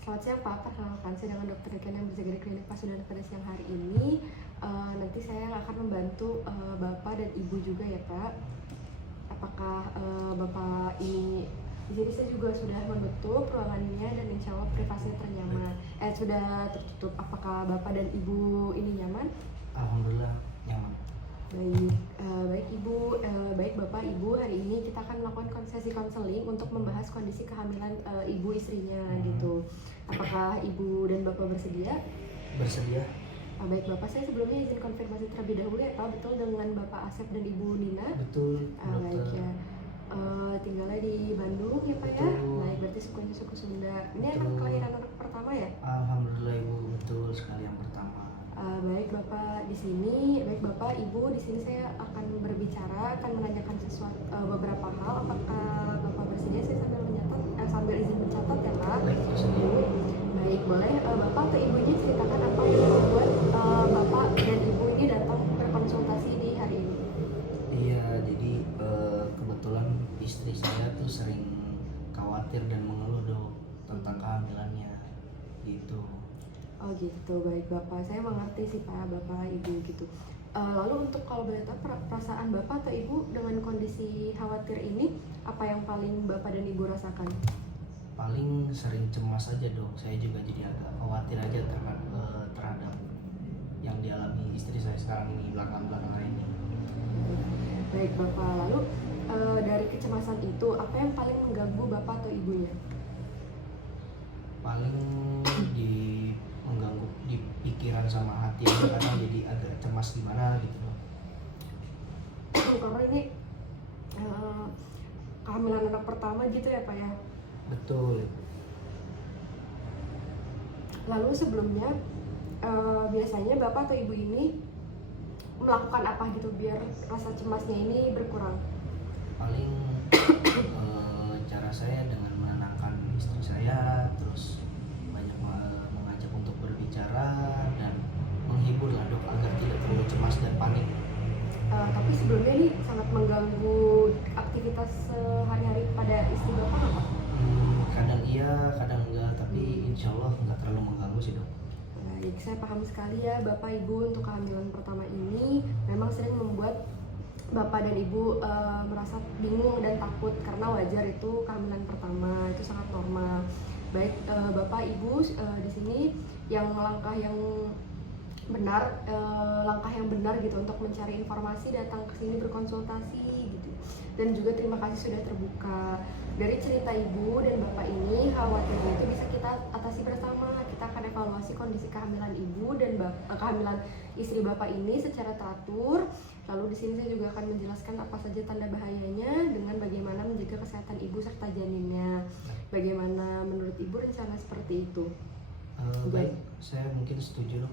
Selamat siang Pak, perkenalkan saya dengan Dokter Niken yang berjaga di klinik Pasundan pada siang hari ini. Nanti saya akan membantu Bapak dan Ibu juga ya Pak. Apakah Bapak ini jadi saya juga sudah menutup ruangannya dan insya Allah privasinya ternyaman. Sudah tertutup. Apakah Bapak dan Ibu ini nyaman? Alhamdulillah nyaman. Baik, baik Ibu, baik Bapak Ibu, hari ini kita akan melakukan sesi konseling untuk membahas kondisi kehamilan Ibu istrinya gitu. Apakah Ibu dan Bapak bersedia? Bersedia? Baik Bapak, saya sebelumnya izin konfirmasi terlebih dahulu ya Pak, betul dengan Bapak Asep dan Ibu Nina? Betul, Baik dokter. ya. Tinggalnya di Bandung ya Pak ya? Betul. Baik, berarti sukunya suku Sunda. Ini Betul. anak kelahiran anak pertama ya? Alhamdulillah Ibu, betul sekali yang pertama. Baik Bapak di sini, baik Bapak Ibu di sini saya akan berbicara, akan menanyakan sesuatu beberapa hal. Apakah Bapak bersedia? Saya sambil mencatat, sambil izin mencatat ya Pak. Baik, bersedia. Baik, boleh Bapak atau Ibunya ceritakan apa yang membuat Bapak dan Ibu ini datang berkonsultasi di hari ini? Iya, jadi kebetulan istri saya tuh sering khawatir dan mengeluh dok tentang kehamilannya, gitu. Oh gitu, baik Bapak. Saya mengerti sih Pak, Bapak Ibu gitu. Lalu untuk kalau boleh tahu perasaan Bapak atau Ibu dengan kondisi khawatir ini, apa yang paling Bapak dan Ibu rasakan? Paling sering cemas aja dok, saya juga jadi agak khawatir aja terhadap yang dialami istri saya sekarang ini, belakangan ini. Baik Bapak, lalu dari kecemasan itu, apa yang paling mengganggu Bapak atau Ibunya? Paling mengganggu di pikiran sama hati aja, kadang jadi agak cemas gimana gitu loh. Karena ini kehamilan anak pertama gitu ya Pak ya? Betul. Lalu sebelumnya biasanya Bapak atau Ibu ini melakukan apa gitu biar rasa cemasnya ini berkurang? Paling cara saya dengan menenangkan istri saya, terus banyak mengajak untuk berbicara dan menghibur lah dok agar tidak terlalu cemas dan panik. Tapi sebelumnya ini sangat mengganggu aktivitas sehari-hari pada istri Bapak nggak Pak? Kadang iya, kadang enggak, tapi insya Allah nggak terlalu mengganggu sih dok. Baik, saya paham sekali ya Bapak Ibu untuk kehamilan pertama ini memang sering membuat Bapak dan Ibu merasa bingung dan takut karena wajar itu kehamilan pertama, itu sangat normal. Baik Bapak Ibu di sini yang langkah yang benar gitu untuk mencari informasi, datang ke sini berkonsultasi gitu. Dan juga terima kasih sudah terbuka. Dari cerita Ibu dan Bapak ini, khawatirnya itu bisa kita atasi bersama. Kita akan evaluasi kondisi kehamilan Ibu dan kehamilan istri Bapak ini secara teratur. Lalu di sini saya juga akan menjelaskan apa saja tanda bahayanya dengan bagaimana menjaga kesehatan Ibu serta janinnya. Bagaimana menurut Ibu rencana seperti itu? Baik, saya mungkin setuju loh.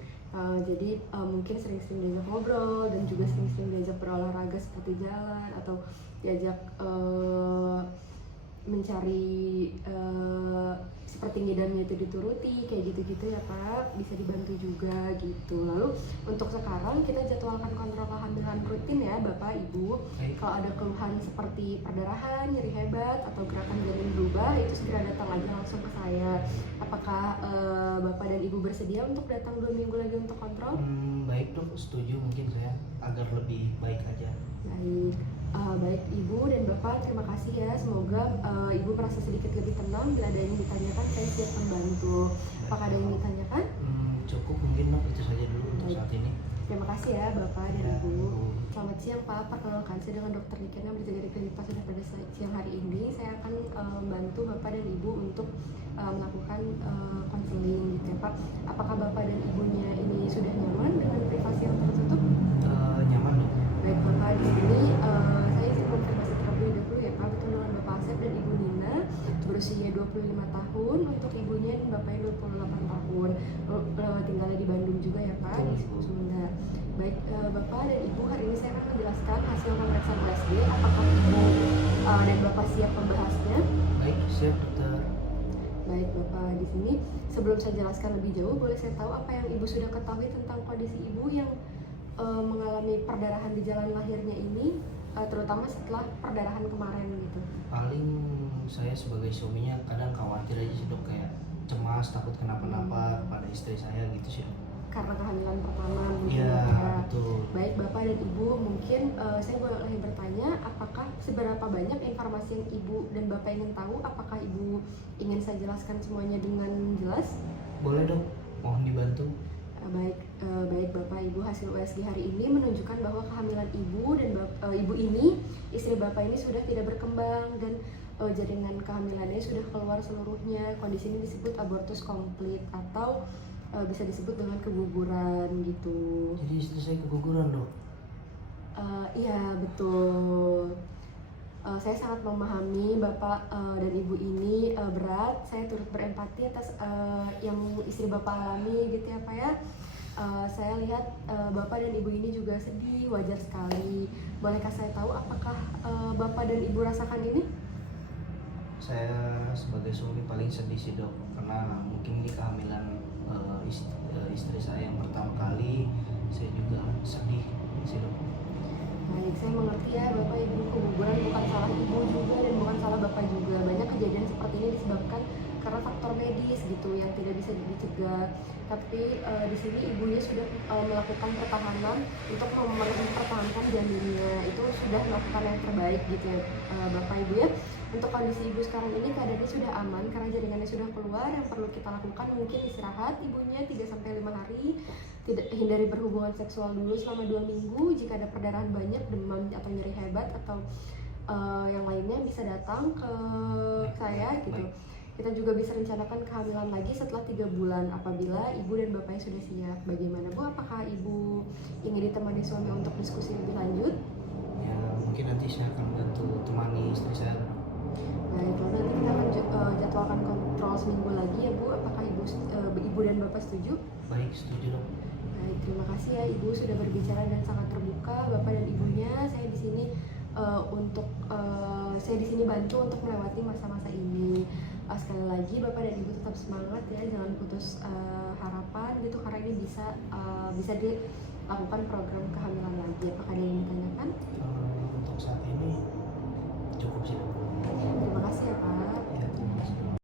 Jadi mungkin sering-sering diajak ngobrol dan juga sering-sering diajak berolahraga seperti jalan atau diajak mencari seperti ngidamnya itu dituruti kayak gitu-gitu ya Pak, bisa dibantu juga gitu. Lalu untuk sekarang kita jadwalkan kontrol kehamilan rutin ya Bapak Ibu. Kalau ada keluhan seperti perdarahan, nyeri hebat atau gerakan janin berubah, itu segera datang aja langsung ke saya. Apakah Bapak dan Ibu bersedia untuk datang 2 minggu lagi untuk kontrol? Baik dok, setuju mungkin saya agar lebih baik aja. Baik. Baik Ibu dan Bapak, terima kasih ya. Semoga Ibu merasa sedikit lebih tenang. Bila ada yang ditanyakan, saya siap membantu. Apakah ada yang ditanyakan? Cukup mungkin dok, itu saja dulu untuk saat ini. Terima kasih ya Bapak dan Ya, Ibu. Ibu. Selamat siang Pak, perkenalkan saya dengan Dokter Niken yang berjaga di klinik Pasundan pada siang hari ini. Saya akan membantu Bapak dan Ibu untuk melakukan konseling gitu ya Pak. Apakah Bapak dan Ibunya ini sudah nyaman dengan privasi yang tertutup? Nyaman dok. Baik Bapak, di sini saya izin konfirmasi terlebih dahulu ya Pak, betul dengan Bapak Asep dan Ibu Nina berusia 25 tahun, untuk ibunya dan bapaknya 28 tahun, tinggalnya di Bandung juga ya Pak, di suku Sunda. Baik Bapak dan Ibu, hari ini saya akan menjelaskan hasil pemeriksaan USG. Apakah Ibu dan Bapak siap membahasnya? Baik, siap dokter. Baik Bapak, di sini sebelum saya jelaskan lebih jauh, boleh saya tahu apa yang Ibu sudah ketahui tentang kondisi Ibu yang mengalami perdarahan di jalan lahirnya ini, terutama setelah perdarahan kemarin gitu? Paling saya sebagai suaminya kadang khawatir aja sih dok, kayak cemas cemas, takut kenapa-napa kepada istri saya gitu sih. Karena kehamilan pertama mungkin Iya, ya. betul. Baik Bapak dan Ibu, mungkin saya boleh bertanya, apakah seberapa banyak informasi yang Ibu dan Bapak ingin tahu? Apakah Ibu ingin saya jelaskan semuanya dengan jelas? Boleh dong, mohon dibantu. Baik Bapak Ibu, hasil USG hari ini menunjukkan bahwa kehamilan Ibu dan Ibu ini, istri Bapak ini sudah tidak berkembang dan jaringan kehamilannya sudah keluar seluruhnya. Kondisi ini disebut abortus komplit atau bisa disebut dengan keguguran gitu. Jadi istri saya keguguran dok? Iya betul. Saya sangat memahami Bapak dan Ibu ini berat. Saya turut berempati atas yang istri Bapak alami gitu ya Pak ya. Saya lihat Bapak dan Ibu ini juga sedih, wajar sekali. Bolehkah saya tahu apakah Bapak dan Ibu rasakan ini? Saya sebagai suami paling sedih sih dok, karena mungkin di kehamilan istri saya yang pertama kali, saya juga sedih sih dok. Baik, saya mengerti ya Bapak Ibu, keguguran bukan salah Ibu juga dan bukan salah Bapak juga. Banyak kejadian seperti ini disebabkan karena faktor medis gitu yang tidak bisa dicegah. Tapi di sini ibunya sudah melakukan pertahanan untuk mempertahankan janinnya. Itu sudah melakukan yang terbaik gitu ya Bapak Ibu ya. Untuk kondisi Ibu sekarang ini keadaannya sudah aman karena jaringannya sudah keluar. Yang perlu kita lakukan mungkin istirahat ibunya 3-5 hari. Hindari berhubungan seksual dulu selama 2 minggu. Jika ada perdarahan banyak, demam atau nyeri hebat atau yang lainnya bisa datang ke saya gitu. Kita juga bisa rencanakan kehamilan lagi setelah 3 bulan apabila ibu dan bapaknya sudah siap. Bagaimana Bu? Apakah ibu ingin ditemani suami untuk diskusi lebih lanjut? Ya mungkin nanti saya akan bantu temani istri saya. Baik, lalu nanti kita akan jadwalkan kontrol seminggu lagi ya Bu. Apakah ibu dan bapak setuju? Baik, setuju dok. Baik, terima kasih ya Ibu sudah berbicara dan sangat terbuka. Bapak dan Ibunya, saya di sini saya di sini bantu untuk melewati masa-masa ini. Sekali lagi Bapak dan Ibu tetap semangat ya, jangan putus harapan gitu karena ini bisa dilakukan program kehamilan